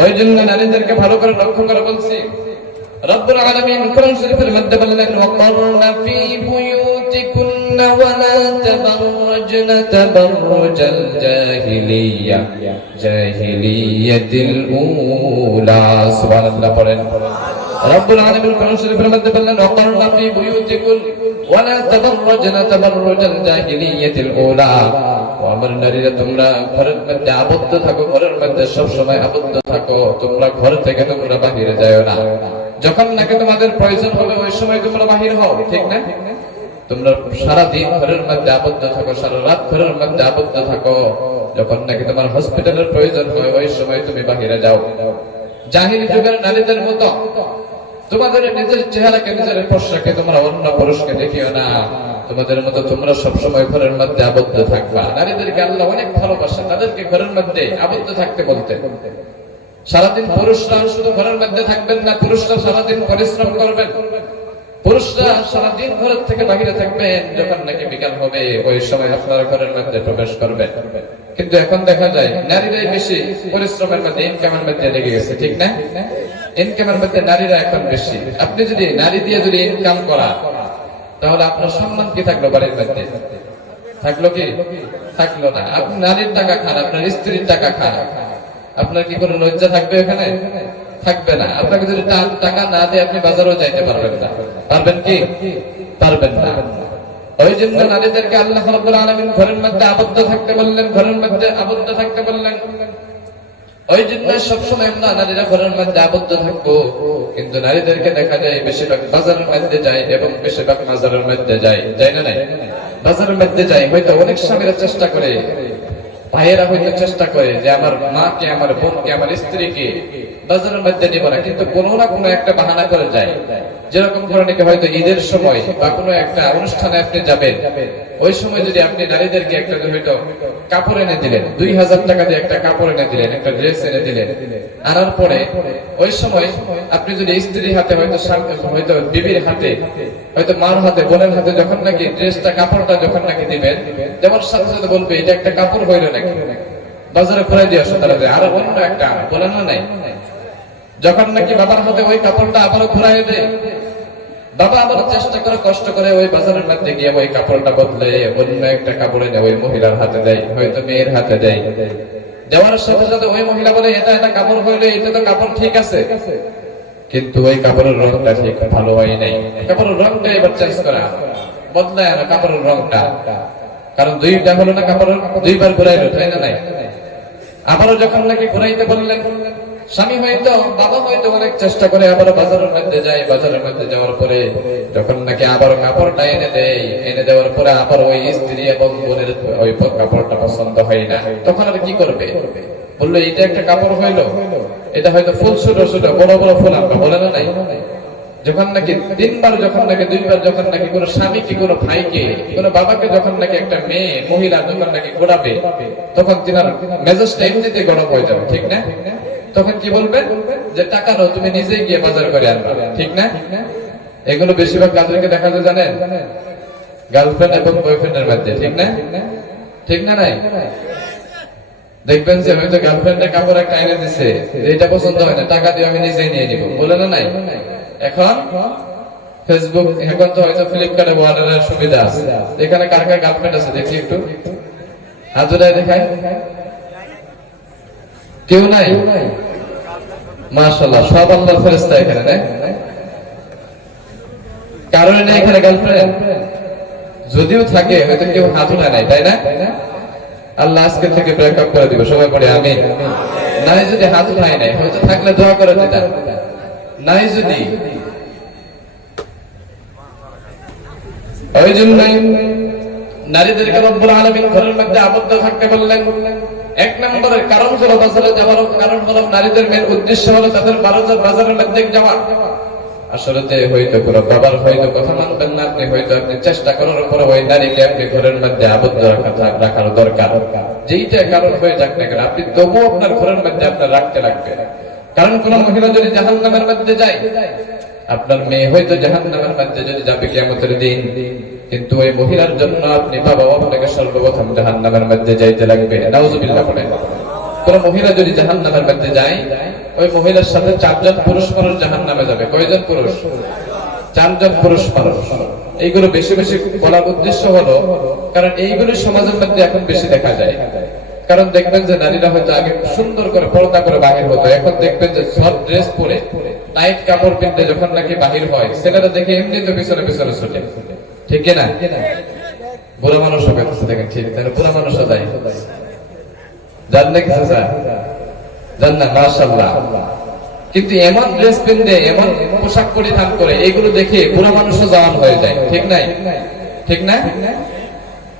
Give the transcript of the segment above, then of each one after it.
ওই জন্য নারীদেরকে ভালো করে লক্ষ্য করে বলছি, রব্বুল আলামিন কোরআন শরীফের মধ্যে বললেন ওয়াকারনা ফি বুয়ুতিকুন্ন ওয়ালা তাবাররাজনা তাবাররুজাল জাহিলিয়া, জাহিলিয়াতিল উলা। সুবহানাল্লাহ পড়েন। রব্বুল আলামিন কোরআন শরীফের মধ্যে বললেন ওয়াকারনা ফি বুয়ুতিকুন ওয়ালা তাবাররাজনা তাবাররুজাল জাহিলিয়াতিল উলা। আমার নারীরা তোমরা ঘরের মধ্যে আবদ্ধ থাকো, ঘরের মধ্যে সব সময় আবদ্ধ থাকো। তোমরা ঘর থেকে তোমরা বাহিরে যাও না। যখন নাকি তোমাদের প্রয়োজন হবে, ওই সময় তোমরা বাহির হও, ঠিক না? তোমরা সারা দিন ঘরের মধ্যে আবদ্ধ থাকো, সারা রাত ঘরের মধ্যে আবদ্ধ থাকো। যখন নাকি তোমার হসপিটালের প্রয়োজন হয়, ওই সময় তুমি বাহিরে যাও। জাহির যুগের নারীদের মতো, তোমাদের নিজের চেহারাকে, নিজের পোশাকে তোমরা অন্য পুরুষকে দেখিও না। তোমাদের মতো তোমরা সবসময় ঘরের মধ্যে আবদ্ধ থাকবা। নারীদেরকে আল্লাহ অনেক ভালোবাসে, তাদেরকে ঘরের মধ্যে আবদ্ধ থাকতে বলতে সারাদিন পুরুষরা শুধু ঘরের মধ্যে থাকবেন না, পুরুষরা সারাদিন পরিশ্রম করবেন। পুরুষরা সারাদিন ঘরের থেকে বাহিরে থাকবেন, যখন নাকি বিকাল হবে, ওই সময় আপনারা ঘরের মধ্যে প্রবেশ করবেন। কিন্তু এখন দেখা যায়, নারীরাই বেশি পরিশ্রমের মধ্যে ইনকামের মধ্যে লেগে গেছে, ঠিক না? ইনকামের মধ্যে নারীরা এখন বেশি। আপনি যদি নারী দিয়ে যদি ইনকাম করা তাহলে আপনার সম্মান কি থাকল বাড়ির মধ্যে? থাকল কি? থাকল না। আপনি নারীর টাকা খান, আপনার স্ত্রীর টাকা খান। আপনার কি কোনো লজ্জা থাকবে এখানে? থাকবে না। আপনাকে যদি টাকা না দিয়ে আপনি বাজারেও যাইতে পারবেন না। পারবেন কি? পারবেন না। ওই জন্য নারীদেরকে আল্লাহ আলামিন ঘরের মধ্যে আবদ্ধ থাকতে বললেন, ঘরের মধ্যে আবদ্ধ থাকতে বললেন। ওই জন্য সবসময় আমরা নারীরা ঘরের মধ্যে আবদ্ধ থাকব। কিন্তু নারীদেরকে দেখা যায় বেশিরভাগ বাজারের মধ্যে যায় এবং বেশিরভাগ বাজারের মধ্যে যায়। যায় না বাজারের মধ্যে যায়। হয়তো অনেক স্বামীরা চেষ্টা করে, ভাইয়েরা হয়তো চেষ্টা করে যে আমার মাকে, আমার বোনকে, আমার স্ত্রীকে বাজারের মধ্যে নিব না, কিন্তু কোনো না কোনো একটা বাহানা করে যায়। যেরকম করে নাকি হয়তো ঈদের সময় বা কোনো একটা অনুষ্ঠানে আপনি যাবেন, ওই সময় যদি আপনি নারীদেরকে একটা হয়তো কাপড় এনে দিলেন, দুই হাজার টাকা দিয়ে একটা কাপড় এনে দিলেন, একটা ড্রেস এনে দিলেন, আনার পরে ওই সময় আপনি যদি স্ত্রীর হাতে হয়তো হয়তো বিবির হাতে, হয়তো মার হাতে, বোনের হাতে যখন নাকি ড্রেসটা, কাপড়টা যখন নাকি দিবেন, যেমন সাথে সাথে বলবে, এটা একটা কাপড় হইল নাকি? বাজারে ঘুরাই দিয়ে আসো তারা আরও অন্য একটা বলে না নাই। যখন নাকি বাবার হাতে ওই কাপড়টা আবারও ঘুরাই দেয়, বাবা আবার চেষ্টা করে কষ্ট করে ওই বাজারের মধ্যে গিয়ে ওই কাপড়টা বদলে অন্য একটা কাপড় এনে ওই মহিলার হাতে দেয়, হয়তো মেয়ের হাতে দেয়। দেওয়ার সাথে সাথে ওই মহিলা বলে, এটা একটা কাপড় হইলে এটা তো কাপড় ঠিক আছে। কিন্তু ওই কাপড়ের রংটা ঠিক ভালো হয় নাই। কাপড়ের রংটা এবার চেঞ্জ করা, বদলায় না কাপড়ের রংটা। কারণ দুইটা হলো না কাপড়ের, দুইবার ঘুরাইলো, তাই না নাই? আবারও যখন নাকি ঘুরাইতে বললেন স্বামী হয়তো বাবা হয়তো অনেক চেষ্টা করে আবারও বাজারের মধ্যে যায়, বাজারের মধ্যে যাওয়ার পরে যখন নাকি আবারও কাপড়টা এনে দেয়, এনে দেওয়ার পরে আবার ওই স্ত্রী এবং বোনের ওই কাপড়টা পছন্দ হয় না। তখন আর কি করবে? বলল এটা একটা কাপড় হইল। এটা হয়তো ফুল ছোট ছোট, বড় বড় ফুল আমরা বলে না নাই। যখন নাকি তিনবার, যখন নাকি দুইবার, যখন নাকি কোনো স্বামীকে কোনো ভাইকে, কোনো বাবাকে যখন নাকি একটা মেয়ে, মহিলা যখন নাকি ঘোরাবে তখন তিনার মেজাজটা এমনিতে গরম হয়ে যাবে, ঠিক না? তখন কি বলবেন যে টাকা নাও, তুমি নিজে গিয়ে বাজার করে আনবা। ঠিক না? এগুলো বেশিরভাগ কাজকে দেখা যায়, জানেন? গার্লফ্রেন্ড এবং বয়ফ্রেন্ডের মধ্যে, ঠিক না? ঠিক না নাই? দেখবেন যে হয়তো গার্লফ্রেন্ডের কাপড় একটা এনে দিছে এটা পছন্দ হয় না, টাকা দিয়ে আমি নিজেই নিয়ে নিব। বলে না নাই? এখন ফেসবুক এখন তো হয়তো ফ্লিপকার্টে অর্ডারের সুবিধা আছে। এখানে কার কার গার্লফ্রেন্ড আছে, দেখি একটু। হাজুরায় দেখায় কেউ নাই? মাশাল্লাহ সব আল্লাহর ফেরেস্তা এখানে না কারণ নেই এখানে গার্লফ্রেন্ড যদিও থাকে, হয়তো কেউ হাতুলা নাই, তাই না? আল্লাহ আজকে থেকে ব্রেকআপ করে দিব সবাই পড়ে আমি নাই যদি হাত উঠাই নাই, হয়তো থাকলে দোয়া করে দিতাম। নাই যদি। ওই জন্যই নারীদেরকে রব্বুল আলামিন ঘরের মধ্যে আবদ্ধ থাকতে বললেন। এক নম্বরের কারণ হলো বাজারে যাওয়ার কারণ হলো নারীদের মেন উদ্দেশ্য হলো তাদের বাজার বাজারের মধ্যে যাওয়া। আসলে হয়তো বাবার হয়তো কথা মানবেন না আপনি হয়তো আপনি চেষ্টা করার ওই নারীকে আপনি ঘরের মধ্যে আবদ্ধ রাখা রাখার দরকার। যেইটা কারণ হয়ে যাক না কেন, আপনি তবুও আপনার ঘরের মধ্যে আপনার রাখতে লাগবে। কারণ কোন মহিলা যদি জাহান নামের মধ্যে যায়, আপনার মেয়ে হয়তো জাহান নামের মধ্যে যদি যাবে কিয়ামতের দিন। কিন্তু ওই মহিলার জন্য আপনি বাবা, আপনাকে সর্বপ্রথম জাহান নামের মধ্যে যাইতে লাগবে। কোন মহিলা যদি জাহান নামের মধ্যে যায়, ওই মহিলার সাথে চারজন পুরুষ মানুষ জাহান নামে যাবে। কয়জন পুরুষ? চারজন পুরুষ মানুষ। এইগুলো বেশি বেশি বলার উদ্দেশ্য হলো, কারণ এইগুলো সমাজের মধ্যে এখন বেশি দেখা যায়। কারণ দেখবেন যে নারীরা হয়তো আগে সুন্দর করে পর্দা করে বাহির হতো। এখন দেখবেন যে সব ড্রেস পরে টাইট কাপড় পিনতে যখন নাকি বাহির হয়, ছেলেরা দেখে এমনি তো পিছনে পিছনে ছুটে। ঠিক না? বুড়া মানুষ হবে দেখেন, ঠিক তাহলে বুড়া মানুষও যায় জান নাকি স্যার? জান না, মাশাআল্লাহ। কিন্তু এমন ড্রেস পিনতে, এমন পোশাক পরিধান করে, এগুলো দেখে বুড়া মানুষও জওয়ান হয়ে যায়। ঠিক নাই? ঠিক না?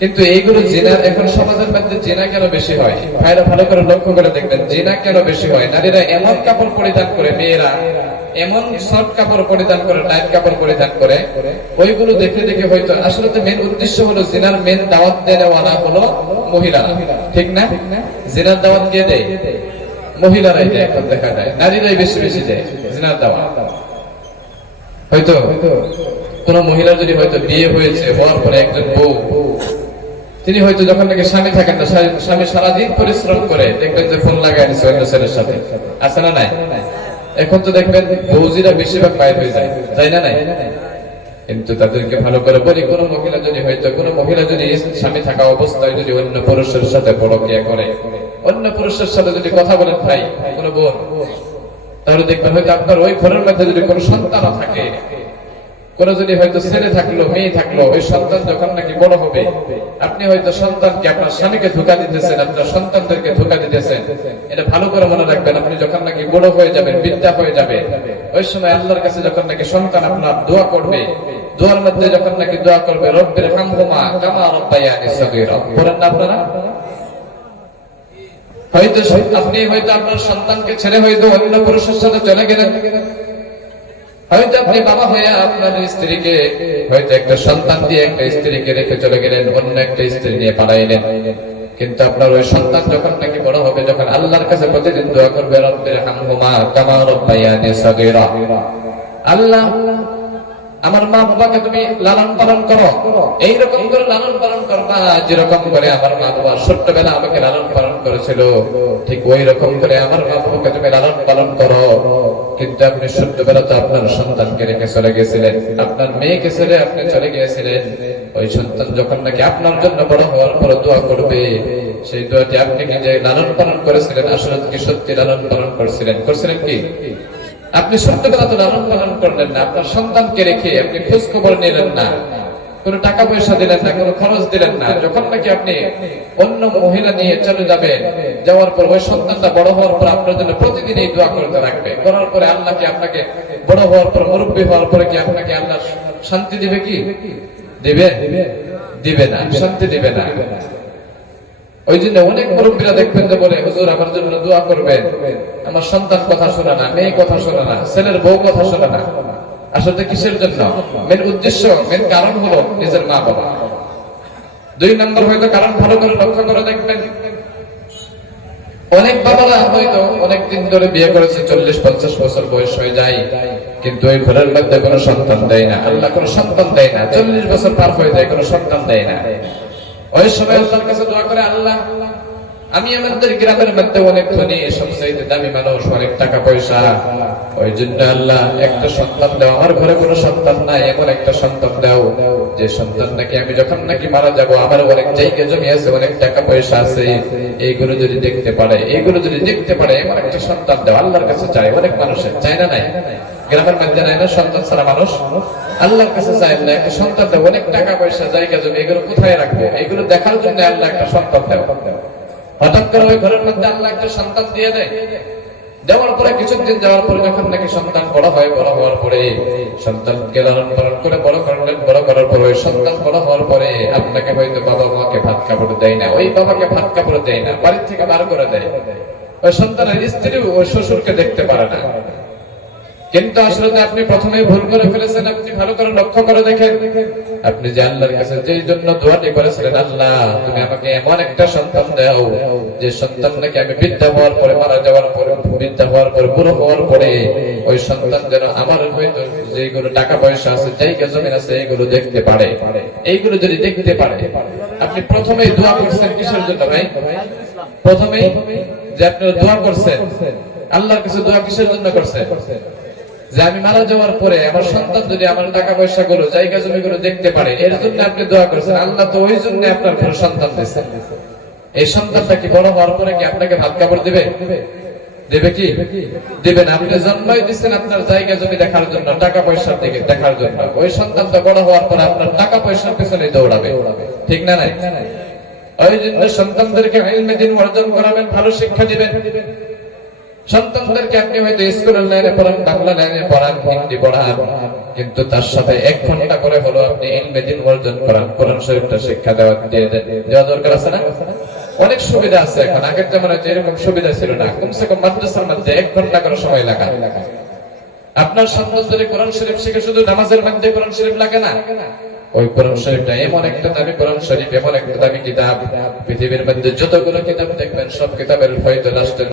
কিন্তু এইগুলো জেনা, এখন সমাজের মধ্যে জেনা কেন বেশি হয়? ভাইরা ভালো করে লক্ষ্য করে দেখবেন, জেনা কেন বেশি হয়? নারীরা এমন কাপড় পরিধান করে, মেয়েরা এমন শর্ট কাপড় পরিধান করে নাইট কাপড় পরিধান করে, ওইগুলো দেখে দেখে হয়তো আসলে তো মেন উদ্দেশ্য হলো জেনার মেন দাওয়াত দেওয়ালা হলো মহিলা ঠিক না? জেনার দাওয়াত কে দেয়? মহিলারাই দেয় এখন দেখা যায়। নারীরাই বেশি বেশি দেয় জেনার দাওয়াত। হয়তো কোন মহিলার যদি হয়তো বিয়ে হয়েছে, হওয়ার পরে একজন বউ, তিনি হয়তো যখন নাকি স্বামী থাকেন না স্বামী- সারাদিন পরিশ্রম করে দেখবেন যে ফোন অন্য ছেলের সাথে। আছে না নাই? এখন তো দেখবেন বৌজিরা বেশিরভাগ বাইর হয়ে যায় যায় না নাই? কিন্তু তাদেরকে ভালো করে বলি, কোন মহিলা যদি হয়তো, কোন মহিলা যদি স্বামী থাকা অবস্থায় যদি অন্য পুরুষের সাথে পরকিয়া করে, অন্য পুরুষের সাথে যদি কথা বলেন, ভাই, কোন বোন, তাহলে দেখবেন হয়তো আপনার ওই ঘরের মধ্যে যদি কোনো সন্তান থাকে, কোন যদি হয়তো ছেলে থাকল, মেয়ে থাকল, ওই সন্তান যখন নাকি বড় হবে, আপনি হয়তো সন্তানকে আপনার স্বামীকে ধোকা দিতেছেন, আপনার সন্তানদেরকে ধোকা দিতেছেন। এটা ভালো করে মনে রাখবেন, আপনি যখন নাকি বড় হয়ে যাবেন বিদ্যা হয়ে যাবে ওই সময় আল্লাহর কাছে যখন নাকি সন্তান আপনার দোয়া করবে, দোয়ার মধ্যে যখন নাকি দোয়া করবে, রব্বের হামহুমা কামা রব্বায়ানি সগীরা। বলেন না আপনারা? হয়তো আপনি হয়তো আপনার সন্তানকে ছেড়ে হয়তো অন্য পুরুষের সাথে চলে গেলেন। হয়তো আপনি বাবা হয়ে আপনার স্ত্রীকে হয়তো একটা সন্তান দিয়ে একটা স্ত্রীকে রেখে চলে গেলেন, অন্য একটা স্ত্রী নিয়ে পালাইলেন। কিন্তু আপনার ওই সন্তান যখন নাকি বড় হবে, যখন আল্লাহর কাছে প্রতিদিন দোয়া করবে রব্বের হামহুমা কামা রব্বায়ানি সগীরা। আল্লাহ, আমার মা বাবাকে তুমি লালন পালন করো। এইরকম করে লালন পালন করবা, যেরকম করে আমার মা বাবা ছোট্টবেলা আমাকে লালন পালন করেছিল, ঠিক ওই রকম করে আমার মা বাবাকে তুমি লালন পালন করো। কিন্তু আপনি সত্যবেলা তো আপনার সন্তানকে রেখে চলে গেছিলেন আপনার মেয়েকে ছেড়ে আপনি চলে গিয়েছিলেন। ওই সন্তান যখন নাকি আপনার জন্য বড় হওয়ার পর দোয়া করবে, সেই দোয়াটি আপনি কি যে লালন পালন করেছিলেন, আসলে কি সত্যি লালন পালন করছিলেন? করছিলেন কি? আপনি সত্যবেলা তো লালন পালন করলেন না, আপনার সন্তানকে রেখে আপনি খোঁজ খবর নিলেন না। কোন টাকা পয়সা দিলেন না, কোনো খরচ দিলেন না। যখন নাকি আপনি অন্য মহিলা নিয়ে চলে যাবেন, যাওয়ার পর ওই সন্তানটা বড় হওয়ার পর আপনার জন্য প্রতিদিন এই দোয়া করতে রাখবে। করার পরে আল্লাহ কি আপনাকে বড় হওয়ার পর, মুরব্বী হওয়ার পরে কি আপনাকে আল্লাহ শান্তি দিবে কি? দিবে? দিবে না, শান্তি দিবে না। ওই জন্য অনেক মুরব্বীরা দেখবেন যে বলে, হুজুর, আমার জন্য দোয়া করবেন। আমার সন্তান কথা শোনা না, মেয়ে কথা শোনা না, ছেলের বউ কথা শোনা না। আসলে কিসের জন্য? মেন উদ্দেশ্য মেন কারণ হলো নিজের মা বাবা। দুই নম্বর হয়তো কারণ ভালো করে লক্ষ্য করে দেখবেন। অনেক বাবারা হয়তো অনেক দিন ধরে বিয়ে করেছে, চল্লিশ, পঞ্চাশ বছর বয়স হয়ে যায়, কিন্তু ওই ঘরের মধ্যে কোনো সন্তান দেয় না। আল্লাহ কোনো সন্তান দেয় না। চল্লিশ বছর পার হয়ে যায়, কোনো সন্তান দেয় না। ওই সময় আল্লাহর কাছে দোয়া করে, আল্লাহ আমি আমাদের গ্রামের মধ্যে অনেক ধনী সবচেয়ে দামি মানুষ, অনেক টাকা পয়সা। ওই জন্য আল্লাহ একটা সন্তান দাও। আমার ঘরে কোনো সন্তান নাই, এমন একটা সন্তান দাও। যে সন্তান নাকি আমি যখন নাকি মারা যাব, আমার অনেক জায়গা জমি আছে, অনেক টাকা পয়সা আছে, এইগুলো যদি দেখতে পারে, এইগুলো যদি দেখতে পারে, এমন একটা সন্তান দাও। আল্লাহর কাছে চাই, অনেক মানুষের। চাই না নাই? গ্রামের মধ্যে নাই না সন্তান ছাড়া মানুষ? আল্লাহর কাছে চাই না, একটা সন্তান দেয় অনেক টাকা পয়সা, জায়গা জমি, এগুলো কোথায় রাখবে? এগুলো দেখার জন্য আল্লাহ একটা সন্তান দেয় হঠাৎ করে ওই ঘরের মধ্যে আল্লাহ একটা সন্তান দিয়ে দেয়। দেওয়ার পরে কিছুদিন যাওয়ার পরে যখন নাকি সন্তান বড় হয়, বড় হওয়ার পরে সন্তানকে লালন পালন করে বড় করলেন, বড় করার পরে ওই সন্তান বড় হওয়ার পরে আপনাকে হয়তো বাবা মাকে ভাত কাপড় দেয় না, ওই বাবাকে ভাত কাপড় দেয় না বাড়ির থেকে বার করে দেয়। ওই সন্তানের স্ত্রী ওই শ্বশুরকে দেখতে পারে না। কিন্তু আসলে আপনি প্রথমে ভুল করে ফেলেছেন, আপনি ভালো করে লক্ষ্য করে দেখেন। আপনি যে কাছে যেই জন্য দোয়াটি করেছিলেন, আল্লাহ, তুমি আমাকে এমন একটা সন্তান দাও, যে সন্তান নাকি আমি বিদ্যা হওয়ার পরে, মারা যাওয়ার পরে বিদ্যা হওয়ার পরে, বুড়ো হওয়ার পরে, ওই সন্তান যেন আমার হয়তো যেগুলো টাকা পয়সা আছে, জায়গা জমিন আছে এইগুলো দেখতে পারে। এইগুলো যদি দেখতে পারে, আপনি প্রথমেই দোয়া করছেন কিসের জন্য ভাই? প্রথমেই যে আপনি দোয়া করছেন, আল্লাহর কিছু দোয়া কিসের জন্য করছেন? যে আমি মারা যাওয়ার পরে আমার সন্তান যদি আমার টাকা পয়সা গুলো, জায়গা জমি গুলো দেখতে পারে, এর জন্য আপনি দোয়া করছেন, আল্লাহ তো ওই জন্য আপনার কোনো সন্তান দিয়েছেন। এই সন্তানটা কি বড় হওয়ার পরে কি আপনাকে ভাত কাপড় দিবে? দেবে কি? দিবেন আপনি জন্মই দিচ্ছেন আপনার জায়গা জমি দেখার জন্য, টাকা পয়সার দিকে দেখার জন্য। ওই সন্তানটা বড় হওয়ার পর আপনার টাকা পয়সার পেছনে দৌড়াবে। ঠিক না নাই? ওই জন্য সন্তানদেরকে অর্জন করাবেন, ভালো শিক্ষা দিবেন। সন্তানদেরকে আপনি হয়তো স্কুলের লাইনে পড়ান, বাংলা লাইনে পড়ান, হিন্দি পড়ান, কিন্তু তার সাথে এক ঘণ্টা করে হলো আপনি অর্জন করান, কোরআন শরীফটা শিক্ষা দেওয়া দিয়ে দেওয়া দরকার আছে না? অনেক সুবিধা আছে এখন। আগের এরকম সুবিধা ছিল না। কমসে কম মাদ্রাসার মধ্যে এক ঘণ্টা করে সময় লাগা আপনার সন্তান যদি কোরআন শরীফ শিখে শুধু নামাজের মধ্যে কোরআন শরীফ লাগে না? ওই কোরআন শরীফটা এমন একটা দামি কোরআন শরীফ এমন একটা দামি কিতাব। পৃথিবীর মধ্যে যতগুলো কিতাব দেখবেন, সব কিতাবের হয়তো লাস্টের